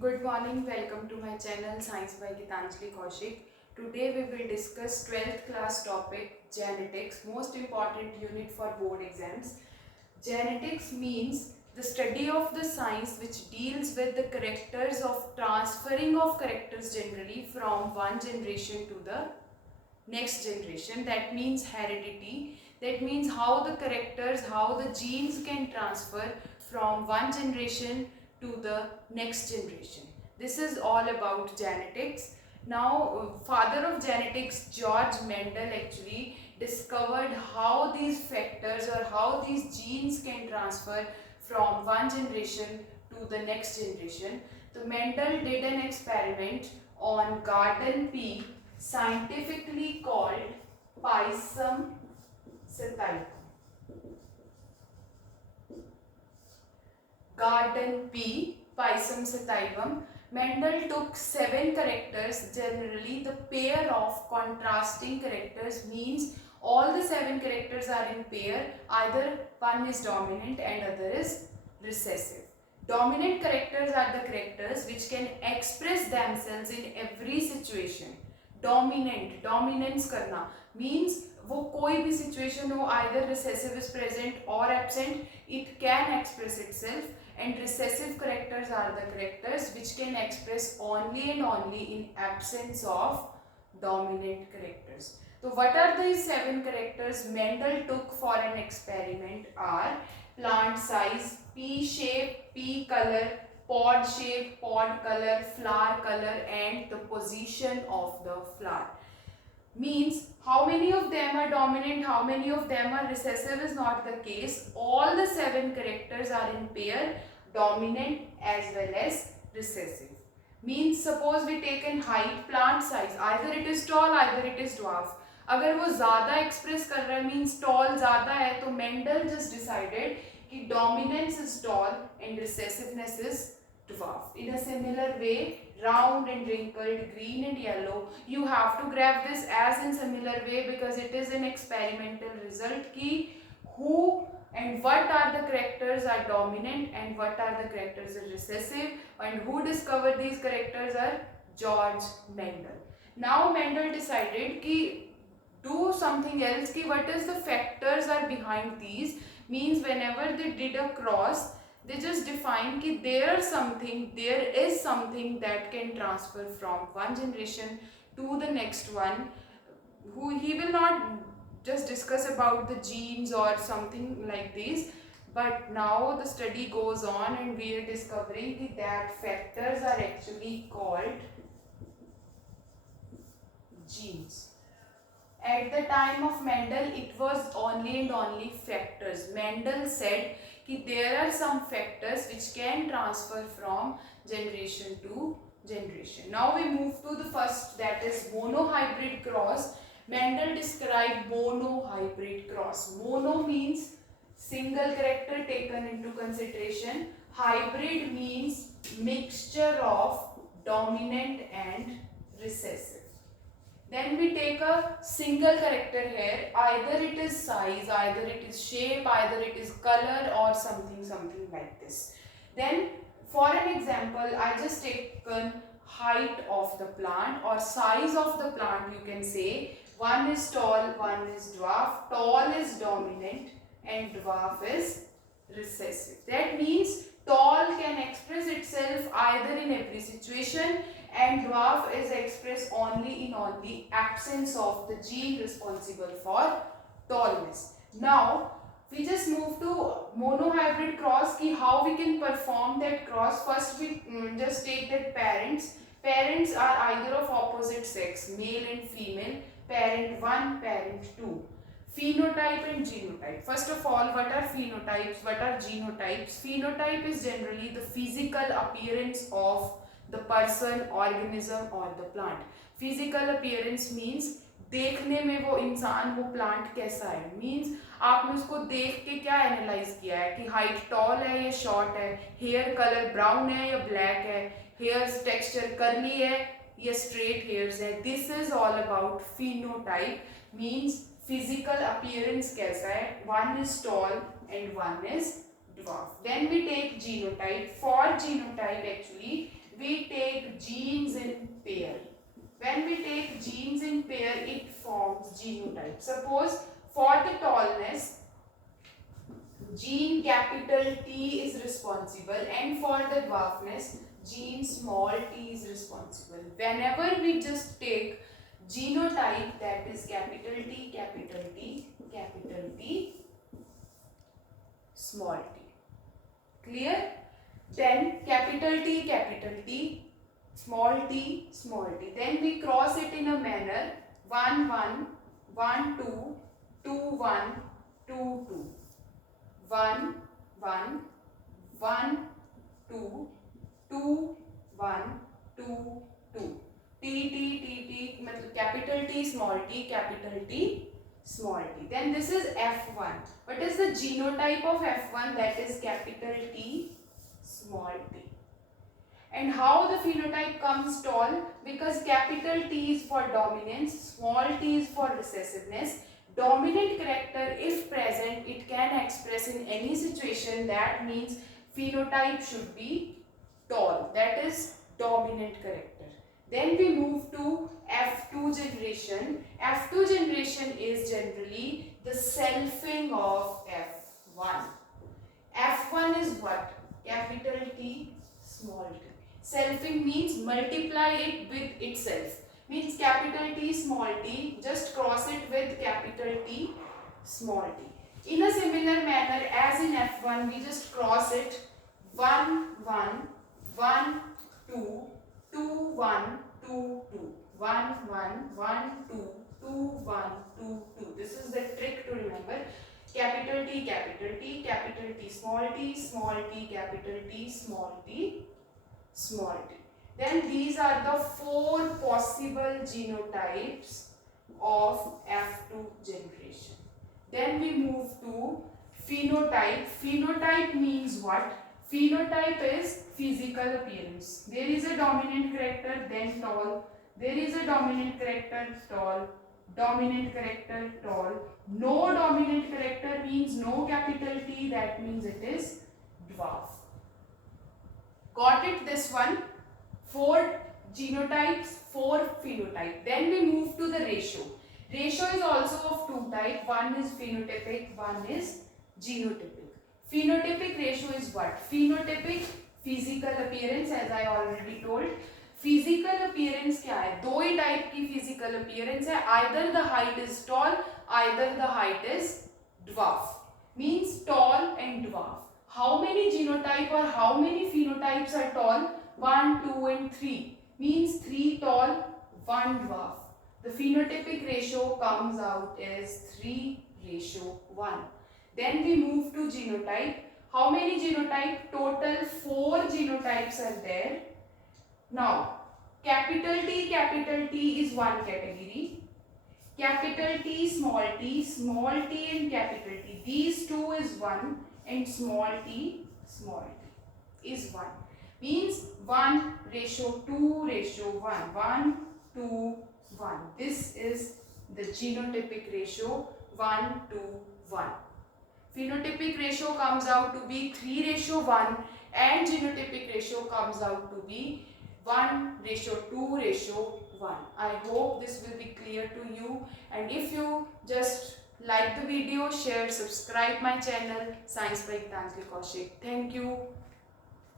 Good morning, welcome to my channel Science by Gitanjali Kaushik. Today we will discuss 12th class topic genetics, most important unit for board exams. Genetics means the study of the science which deals with the characters of transferring of characters generally from one generation to the next generation. That means heredity. That means how the characters, how the genes can transfer from one generation to the next generation. This is all about genetics. Now, father of genetics, George Mendel, actually discovered how these factors or how these genes can transfer from one generation to the next generation. So Mendel did an experiment on garden pea, scientifically called Pisum sativum. Garden pea, Pisum sativum. Mendel took 7 characters. Generally, the pair of contrasting characters means all the 7 characters are in pair. Either one is dominant and other is recessive. Dominant characters are the characters which can express themselves in every situation. Dominant, dominance करना means वो कोई भी situation हो, either recessive is present or absent, it can express itself. And recessive characters are the characters which can express only and only in absence of dominant characters. So what are these 7 characters Mendel took for an experiment are plant size, pea shape, pea color, pod shape, pod color, flower color and the position of the flower. Means how many of them are dominant, how many of them are recessive is not the case. All the 7 characters are in pair, dominant as well as recessive. Means suppose we take in height, plant size, either it is tall, either it is dwarf. अगर वो ज़्यादा express कर रहा है means toll ज़्यादा है तो Mendel just decided कि dominance is tall and recessiveness is dwarf. In a similar way, round and wrinkled, green and yellow, you have to grab this as in similar way because it is an experimental result ki who and what are the characters are dominant and what are the characters are recessive and who discovered these characters are George Mendel. Now Mendel decided ki do something else ki what is the factors are behind these means whenever they did a cross they just define ki there is something that can transfer from one generation to the next one. Who he will not just discuss about the genes or something like this, but now the study goes on and we are discovering that factors are actually called genes. At the time of Mendel, it was only and only factors. Mendel said that there are some factors which can transfer from generation to generation. Now we move to the first, that is monohybrid cross. Mendel described monohybrid cross. Mono means single character taken into consideration. Hybrid means mixture of dominant and recessive. Then we take a single character here, either it is size, either it is shape, either it is color or something like this. Then for an example, I just taken height of the plant or size of the plant, you can say. One is tall, one is dwarf. Tall is dominant and dwarf is recessive. That means tall can express itself either in every situation and dwarf is expressed only in the absence of the gene responsible for tallness. Now we just move to monohybrid cross ki how we can perform that cross. First we just take that parents are either of opposite sex, male and female, parent 1, parent 2. Phenotype and genotype. First of all, what are phenotypes, what are genotypes? Phenotype is generally the physical appearance of the person, organism or the plant. Physical appearance means देखने में वो इंसान वो plant कैसा है, means आपने उसको देख के क्या एनालाइज किया है कि हाइट टॉल है या शॉर्ट है, हेयर कलर ब्राउन है या ब्लैक है, हेयर टेक्सचर कर्ली है या स्ट्रेट हेयर्स है. This is all about phenotype, means physical appearance कैसा है. One is tall and one is dwarf. Then we take genotype. For genotype actually we take genes in pair. When we take genes in pair, it forms genotype. Suppose for the tallness, gene capital T is responsible, and for the dwarfness, gene small t is responsible. Whenever we just take genotype, that is capital T, capital T, capital T, small t. Clear? Then capital T, small t, small t. Then we cross it in a manner 1 1, 1 2, 2 1, 2 2. 1 1, 1 2, 2 1, 2 2. T मतलब capital T, small t, capital T, small t. Then this is F1. What is the genotype of F1? That is capital T, small t. And how the phenotype comes tall? Because capital T is for dominance, small t is for recessiveness. Dominant character, if present, it can express in any situation. That means phenotype should be tall. That is dominant character. Then we move to F2 generation. F2 generation is generally the selfing of F1. F1 is what? Capital T, small t. Selfing means multiply it with itself. Means capital T, small t, just cross it with capital T, small t. In a similar manner as in F1, we just cross it 1 1, 1 2, 2 1, 2 2. 1 1, 1 2, 2 1, 2 2. This is the trick to remember. Capital T, capital T, capital T, small t, small t, capital T, small t, small t. Then these are the 4 possible genotypes of F2 generation. Then we move to phenotype. Phenotype means what? Phenotype is physical appearance. There is a dominant character, then tall. There is a dominant character, tall. Dominant character, tall. No dominant character means no capital T. That means it is dwarf. Got it, this one? 4 genotypes, 4 phenotype. Then we move to the ratio. Ratio is also of 2 types. One is phenotypic, one is genotypic. Phenotypic ratio is what? Phenotypic physical appearance, as I already told. Physical appearance क्या है? दो ही type की physical appearance है. Either the height is tall, either the height is dwarf. Means tall and dwarf. How many genotype or how many phenotypes are tall? 1, 2 and 3. Means 3 tall, 1 dwarf. The phenotypic ratio comes out as 3:1. Then we move to genotype. How many genotype? Total 4 genotypes are there. Now, capital T is one category. Capital T, small t and capital T. These two is 1 and small t is 1. Means 1:2:1. 1, 2, 1. This is the genotypic ratio 1 to 1. Phenotypic ratio comes out to be 3:1 and genotypic ratio comes out to be 1:2:1. I hope this will be clear to you, and if you just like the video, share, subscribe my channel Science by Gitanjali Kaushik. Thank you.